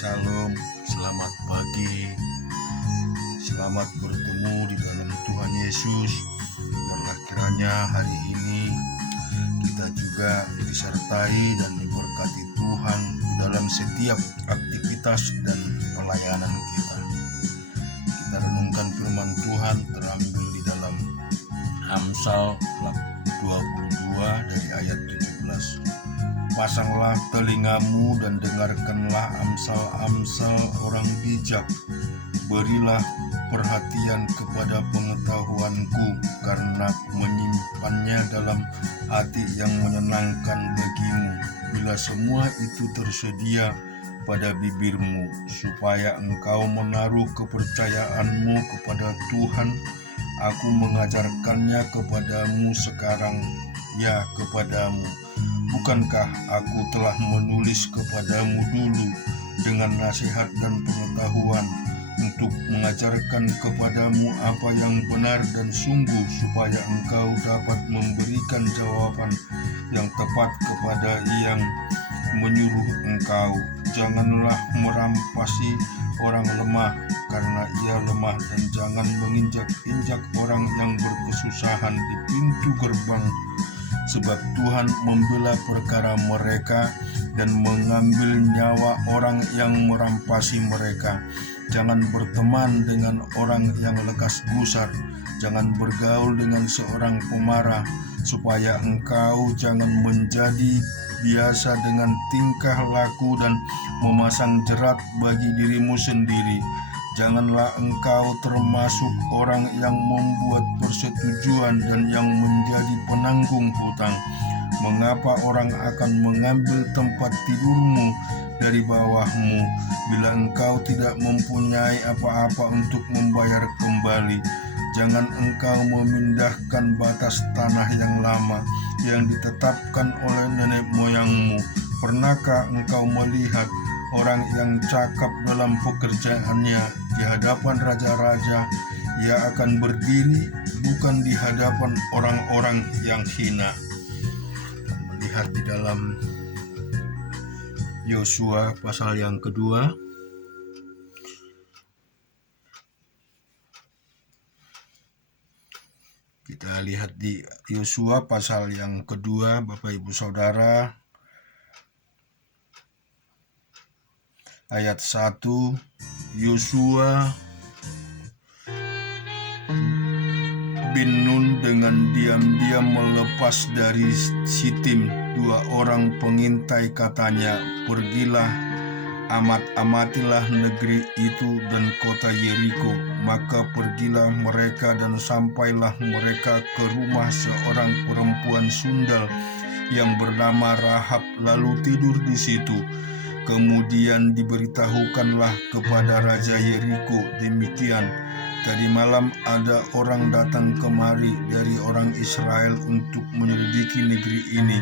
Shalom, selamat pagi. Selamat bertemu di dalam Tuhan Yesus. Biarlah kiranya hari ini kita juga disertai dan diberkati Tuhan di dalam setiap aktivitas dan pelayanan kita. Kita renungkan firman Tuhan terambil di dalam Amsal 22 dari ayat 17. Pasanglah telingamu dan dengarkanlah amsal-amsal orang bijak. Berilah perhatian kepada pengetahuanku, karena menyimpannya dalam hati yang menyenangkan bagimu. Bila semua itu tersedia pada bibirmu, supaya engkau menaruh kepercayaanmu kepada Tuhan, aku mengajarkannya kepadamu sekarang, ya kepadamu. Bukankah aku telah menulis kepadamu dulu dengan nasihat dan pengetahuan, untuk mengajarkan kepadamu apa yang benar dan sungguh, supaya engkau dapat memberikan jawaban yang tepat kepada yang menyuruh engkau. Janganlah merampasi orang lemah, karena ia lemah, dan jangan menginjak-injak orang yang berkesusahan di pintu gerbang, sebab Tuhan membela perkara mereka dan mengambil nyawa orang yang merampasi mereka. Jangan berteman dengan orang yang lekas gusar, jangan bergaul dengan seorang pemarah, supaya engkau jangan menjadi biasa dengan tingkah laku dan memasang jerat bagi dirimu sendiri. Janganlah engkau termasuk orang yang membuat persetujuan dan yang menjadi penanggung hutang. Mengapa orang akan mengambil tempat tidurmu dari bawahmu, bila engkau tidak mempunyai apa-apa untuk membayar kembali? Jangan engkau memindahkan batas tanah yang lama, yang ditetapkan oleh nenek moyangmu. Pernahkah engkau melihat orang yang cakap dalam pekerjaannya di hadapan raja-raja? Ia akan berdiri bukan di hadapan orang-orang yang hina. Melihat di dalam Yosua pasal yang kedua, kita lihat di Yosua pasal yang kedua, Bapak Ibu Saudara, ayat 1. Yosua bin Nun dengan diam-diam melepas dari Sitim 2 orang pengintai, katanya, pergilah, amatilah negeri itu dan kota Yeriko. Maka pergilah mereka dan sampailah mereka ke rumah seorang perempuan sundal yang bernama Rahab, lalu tidur di situ. Kemudian diberitahukanlah kepada Raja Yeriko demikian, tadi malam ada orang datang kemari dari orang Israel untuk menyelidiki negeri ini.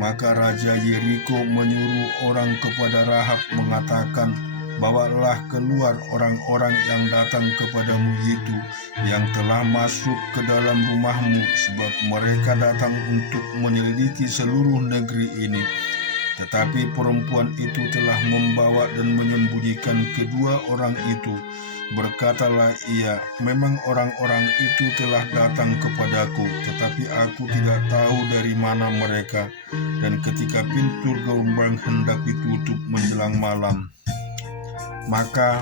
Maka Raja Yeriko menyuruh orang kepada Rahab mengatakan, bawalah keluar orang-orang yang datang kepadamu itu, yang telah masuk ke dalam rumahmu, sebab mereka datang untuk menyelidiki seluruh negeri ini. Tetapi perempuan itu telah membawa dan menyembunyikan kedua orang itu. Berkatalah ia, memang orang-orang itu telah datang kepadaku, tetapi aku tidak tahu dari mana mereka. Dan ketika pintu gerbang hendak ditutup menjelang malam, maka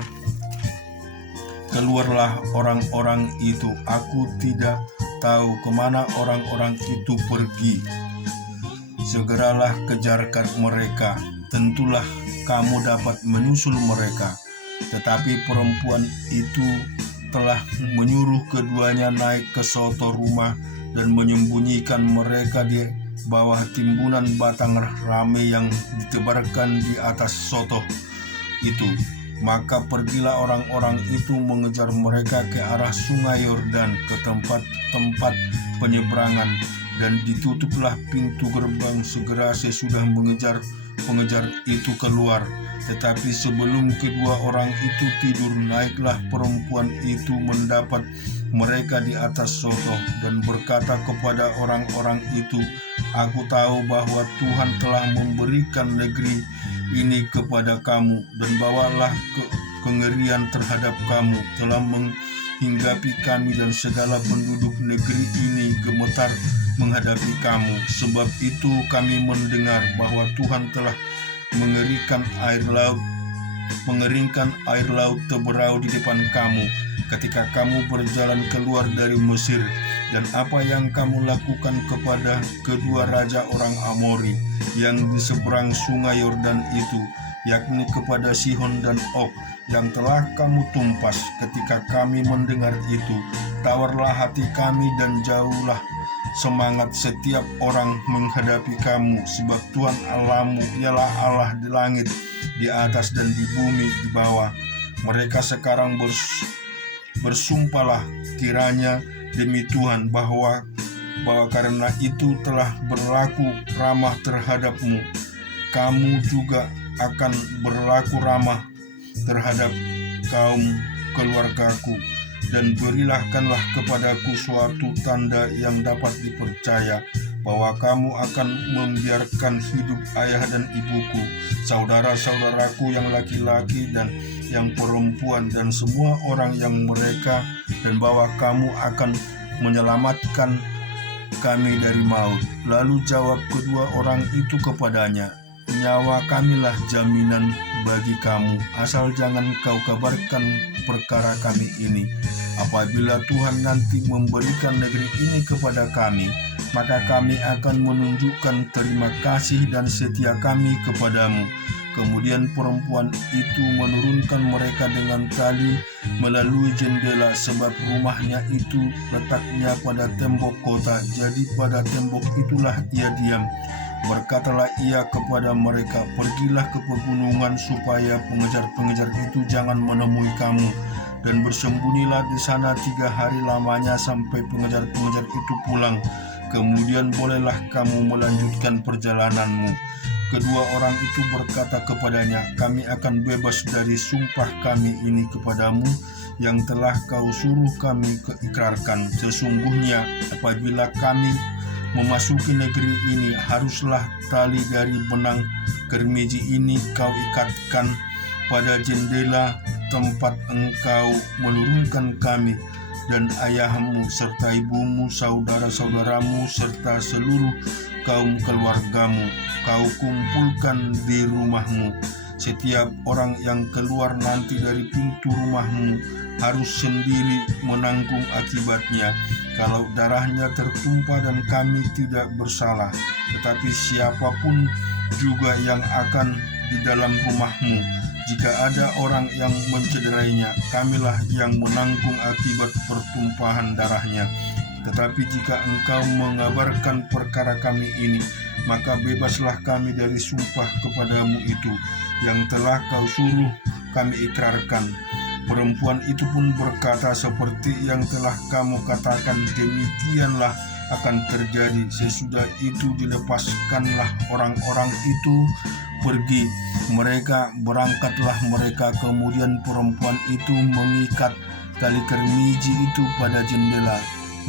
keluarlah orang-orang itu. Aku tidak tahu kemana orang-orang itu pergi. Segeralah kejarkan mereka, tentulah kamu dapat menyusul mereka. Tetapi perempuan itu telah menyuruh keduanya naik ke soto rumah dan menyembunyikan mereka di bawah timbunan batang rame yang ditebarkan di atas soto itu. Maka pergilah orang-orang itu mengejar mereka ke arah sungai Yordan, ke tempat-tempat penyeberangan, dan ditutuplah pintu gerbang segera sesudah pengejar itu keluar. Tetapi sebelum kedua orang itu tidur, naiklah perempuan itu mendapat mereka di atas soto dan berkata kepada orang-orang itu, aku tahu bahwa Tuhan telah memberikan negeri ini kepada kamu, dan bawalah kengerian terhadap kamu, telah menghinggapi kami, dan segala penduduk negeri ini gemetar menghadapi kamu. Sebab itu kami mendengar bahwa Tuhan telah mengeringkan air laut teberau di depan kamu ketika kamu berjalan keluar dari Mesir, dan apa yang kamu lakukan kepada kedua raja orang Amori yang di seberang sungai Yordan itu, yakni kepada Sihon dan Og, yang telah kamu tumpas. Ketika kami mendengar itu, tawarlah hati kami dan jauhlah semangat setiap orang menghadapi kamu, sebab Tuhan Allahmu ialah Allah di langit, di atas, dan di bumi di bawah. Mereka sekarang bersumpahlah kiranya demi Tuhan bahwa karena itu telah berlaku ramah terhadapmu, kamu juga akan berlaku ramah terhadap kaum keluargaku. Dan berikanlah kepadaku suatu tanda yang dapat dipercaya, bahwa kamu akan membiarkan hidup ayah dan ibuku, saudara-saudaraku yang laki-laki dan yang perempuan, dan semua orang yang mereka, dan bahwa kamu akan menyelamatkan kami dari maut. Lalu jawab kedua orang itu kepadanya, nyawa kamilah jaminan bagi kamu, asal jangan kau kabarkan perkara kami ini. Apabila Tuhan nanti memberikan negeri ini kepada kami, maka kami akan menunjukkan terima kasih dan setia kami kepadamu. Kemudian perempuan itu menurunkan mereka dengan tali melalui jendela, sebab rumahnya itu letaknya pada tembok kota. Jadi pada tembok itulah ia diam. Berkatalah ia kepada mereka, pergilah ke pegunungan supaya pengejar-pengejar itu jangan menemui kamu, dan bersembunyilah di sana 3 hari lamanya sampai pengejar-pengejar itu pulang. Kemudian bolehlah kamu melanjutkan perjalananmu. Kedua orang itu berkata kepadanya, kami akan bebas dari sumpah kami ini kepadamu yang telah kau suruh kami keikrarkan. Sesungguhnya apabila kami memasuki negeri ini, haruslah tali dari benang germiji ini kau ikatkan pada jendela tempat engkau menurunkan kami dan ayahmu serta ibumu, saudara-saudaramu, serta seluruh kaum keluargamu, kau kumpulkan di rumahmu. Setiap orang yang keluar nanti dari pintu rumahmu harus sendiri menanggung akibatnya, kalau darahnya tertumpah dan kami tidak bersalah. Tetapi siapapun juga yang akan di dalam rumahmu, jika ada orang yang mencederainya, kamilah yang menanggung akibat pertumpahan darahnya. Tetapi jika engkau mengabarkan perkara kami ini, maka bebaslah kami dari sumpah kepadamu itu, yang telah kau suruh kami ikrarkan. Perempuan itu pun berkata, seperti yang telah kamu katakan, demikianlah akan terjadi. Sesudah itu dilepaskanlah orang-orang itu pergi. Berangkatlah mereka. Kemudian perempuan itu mengikat tali germiji itu pada jendela.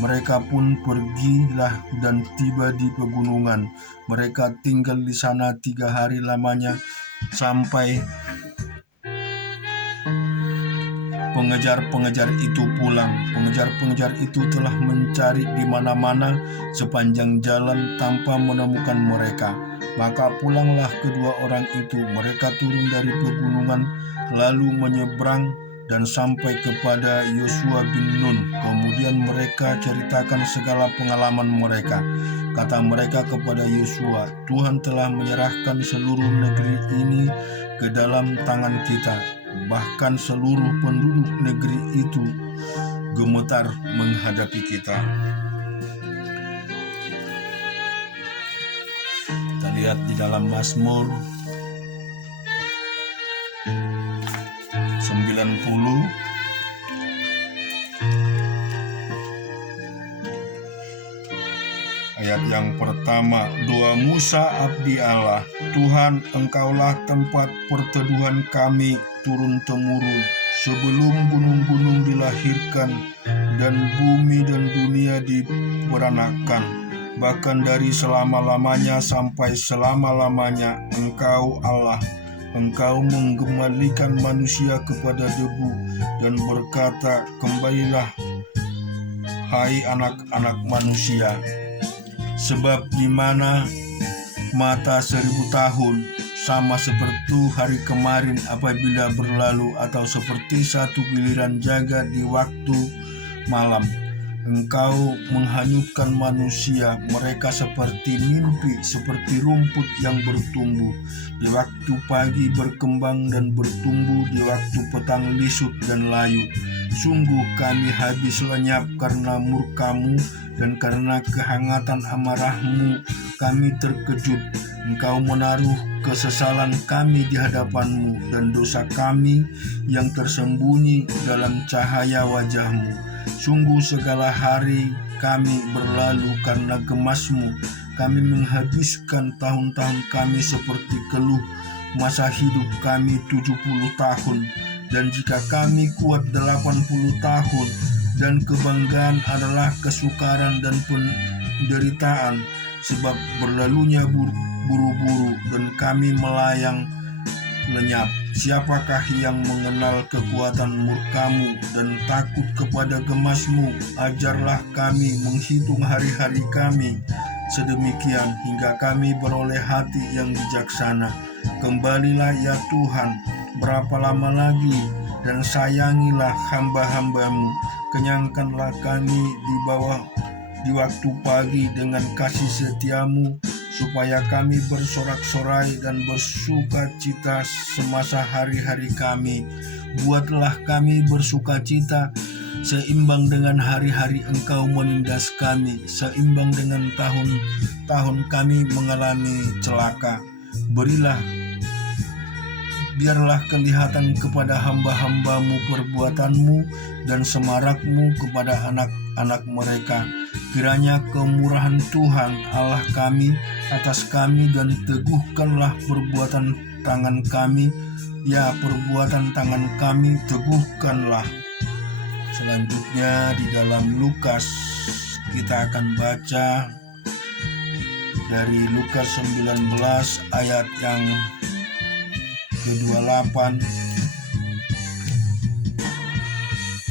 Mereka pun pergilah dan tiba di pegunungan. Mereka tinggal di sana 3 hari lamanya sampai pengejar-pengejar itu pulang. Pengejar-pengejar itu telah mencari di mana-mana sepanjang jalan tanpa menemukan mereka. Maka pulanglah kedua orang itu. Mereka turun dari pegunungan lalu menyeberang dan sampai kepada Yosua bin Nun. Kemudian mereka ceritakan segala pengalaman mereka. Kata mereka kepada Yosua, Tuhan telah menyerahkan seluruh negeri ini ke dalam tangan kita. Bahkan seluruh penduduk negeri itu gemetar menghadapi kita. Kita lihat di dalam Mazmur 90 ayat yang pertama. Doa Musa abdi Allah, Tuhan, engkaulah tempat perteduhan kami turun-temurun, sebelum gunung-gunung dilahirkan dan bumi dan dunia diperanakan. Bahkan dari selama-lamanya sampai selama-lamanya Engkau Allah. Engkau mengembalikan manusia kepada debu dan berkata, kembalilah hai anak-anak manusia. Sebab di mana mata 1000 tahun sama seperti hari kemarin apabila berlalu, atau seperti satu giliran jaga di waktu malam. Engkau menghanyutkan manusia, mereka seperti mimpi, seperti rumput yang bertumbuh. Di waktu pagi berkembang dan bertumbuh, di waktu petang lisut dan layu. Sungguh kami habis lenyap karena murka-Mu, dan karena kehangatan amarah-Mu kami terkejut. Engkau menaruh kesesalan kami di hadapan-Mu, dan dosa kami yang tersembunyi dalam cahaya wajah-Mu. Sungguh segala hari kami berlalu karena gemas-Mu. Kami menghabiskan tahun-tahun kami seperti keluh. Masa hidup kami 70 tahun. Dan jika kami kuat 80 tahun, dan kebanggaan adalah kesukaran dan penderitaan, sebab berlalunya buru-buru dan kami melayang lenyap. Siapakah yang mengenal kekuatan murka-Mu dan takut kepada gemas-Mu? Ajarlah kami menghitung hari-hari kami sedemikian hingga kami beroleh hati yang bijaksana. Kembalilah ya Tuhan, berapa lama lagi, dan sayangilah hamba-hamba-Mu. Kenyangkanlah kami di waktu pagi dengan kasih setia-Mu, supaya kami bersorak-sorai dan bersuka cita semasa hari-hari kami. Buatlah kami bersuka cita seimbang dengan hari-hari Engkau menindas kami, seimbang dengan tahun-tahun kami mengalami celaka. Biarlah kelihatan kepada hamba-hamba-Mu perbuatan-Mu dan semarak-Mu kepada anak-anak mereka. Kiranya kemurahan Tuhan Allah kami atas kami, dan teguhkanlah perbuatan tangan kami. Ya, perbuatan tangan kami teguhkanlah. Selanjutnya di dalam Lukas, kita akan baca dari Lukas 19 ayat yang ke-28.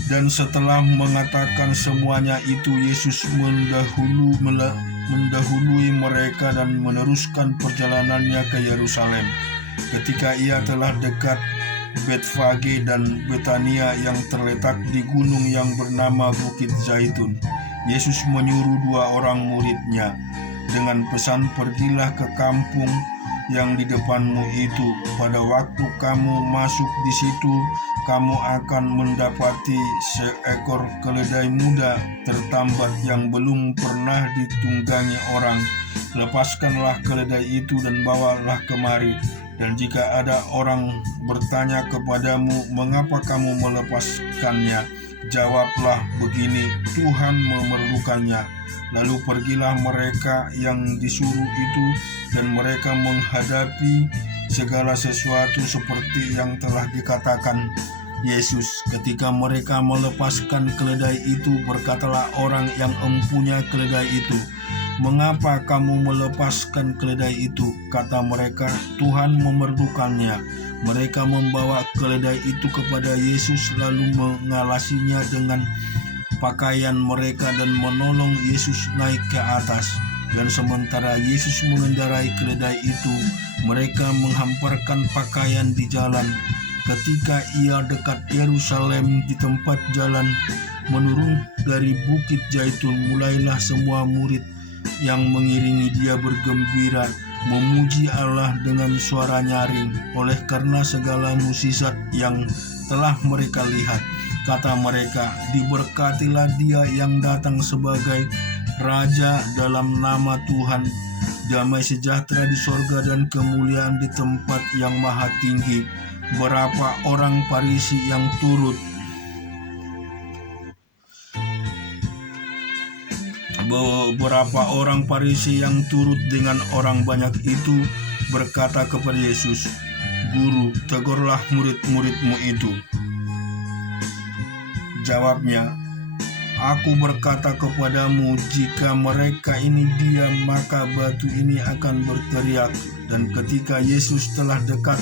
Dan setelah mengatakan semuanya itu, Yesus mendahului mereka dan meneruskan perjalanannya ke Yerusalem. Ketika ia telah dekat Betfage dan Betania yang terletak di gunung yang bernama Bukit Zaitun, Yesus menyuruh 2 orang murid-Nya dengan pesan, pergilah ke kampung yang di depanmu itu. Pada waktu kamu masuk di situ, kamu akan mendapati seekor keledai muda tertambat yang belum pernah ditunggangi orang. Lepaskanlah keledai itu dan bawalah kemari. Dan jika ada orang bertanya kepadamu, mengapa kamu melepaskannya? Jawablah begini, Tuhan memerlukannya. Lalu pergilah mereka yang disuruh itu, dan mereka menghadapi segala sesuatu seperti yang telah dikatakan Yesus. Ketika mereka melepaskan keledai itu, berkatalah orang yang mempunyai keledai itu, mengapa kamu melepaskan keledai itu? Kata mereka, Tuhan memerlukannya. Mereka membawa keledai itu kepada Yesus, lalu mengalasinya dengan pakaian mereka dan menolong Yesus naik ke atas. Dan sementara Yesus mengendarai keledai itu, mereka menghamparkan pakaian di jalan. Ketika ia dekat Yerusalem, di tempat jalan menurun dari Bukit Zaitun, mulailah semua murid yang mengiringi dia bergembira, memuji Allah dengan suara nyaring oleh karena segala mukjizat yang telah mereka lihat. Kata mereka, diberkatilah dia yang datang sebagai Raja dalam nama Tuhan. Damai sejahtera di sorga dan kemuliaan di tempat yang maha tinggi. Beberapa orang Farisi yang turut dengan orang banyak itu berkata kepada Yesus, Guru, tegurlah murid-murid-Mu itu. Jawabnya, Aku berkata kepadamu, jika mereka ini diam, maka batu ini akan berteriak. Dan ketika Yesus telah dekat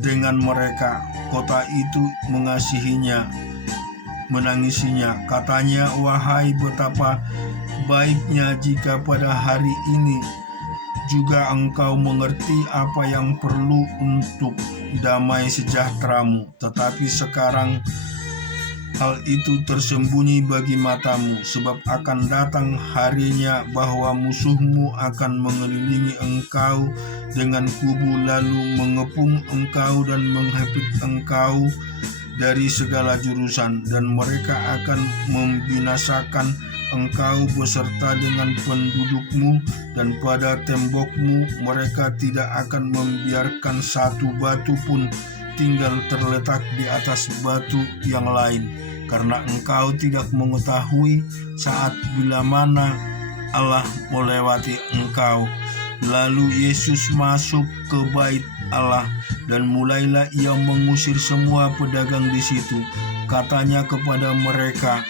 dengan mereka. Kota itu mengasihinya, menangisinya. Katanya, wahai betapa baiknya jika pada hari ini juga engkau mengerti apa yang perlu untuk damai sejahteramu. Tetapi sekarang hal itu tersembunyi bagi matamu, sebab akan datang harinya bahwa musuhmu akan mengelilingi engkau dengan kubu, lalu mengepung engkau dan menghempit engkau dari segala jurusan, dan mereka akan membinasakan engkau beserta dengan pendudukmu, dan pada tembokmu mereka tidak akan membiarkan satu batu pun tinggal terletak di atas batu yang lain, karena engkau tidak mengetahui saat bila mana Allah melewati engkau. Lalu Yesus masuk ke bait Allah, dan mulailah ia mengusir semua pedagang di situ. Katanya kepada mereka,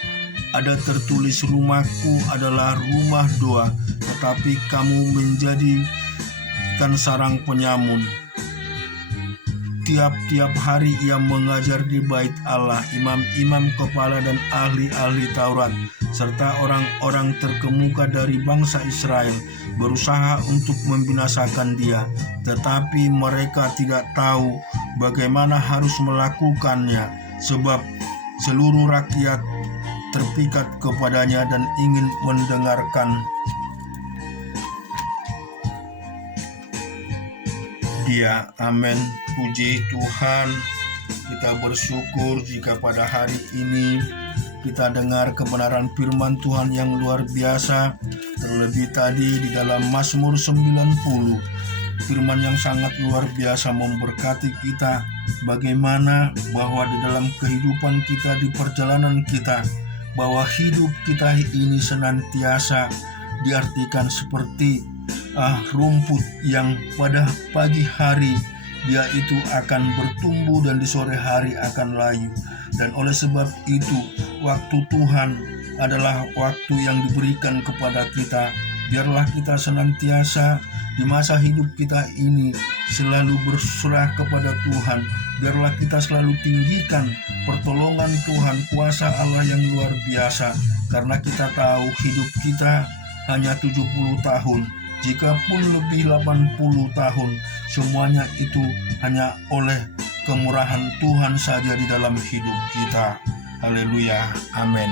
ada tertulis, rumahku adalah rumah doa, tetapi kamu menjadikan sarang penyamun. Tiap-tiap hari ia mengajar di bait Allah. Imam-imam kepala dan ahli-ahli Taurat serta orang-orang terkemuka dari bangsa Israel berusaha untuk membinasakan dia, tetapi mereka tidak tahu bagaimana harus melakukannya, sebab seluruh rakyat terpikat kepadanya dan ingin mendengarkan dia. Amin. Puji Tuhan, kita bersyukur jika pada hari ini kita dengar kebenaran firman Tuhan yang luar biasa. Terlebih tadi di dalam Mazmur 90, firman yang sangat luar biasa memberkati kita, bagaimana bahwa di dalam kehidupan kita, di perjalanan kita, bahwa hidup kita ini senantiasa diartikan seperti rumput yang pada pagi hari dia itu akan bertumbuh dan di sore hari akan layu. Dan oleh sebab itu, waktu Tuhan adalah waktu yang diberikan kepada kita. Biarlah kita senantiasa di masa hidup kita ini selalu berserah kepada Tuhan. Biarlah kita selalu tinggikan pertolongan Tuhan, kuasa Allah yang luar biasa. Karena kita tahu hidup kita hanya 70 tahun. Jikapun lebih 80 tahun, semuanya itu hanya oleh kemurahan Tuhan saja di dalam hidup kita. Haleluya, amin.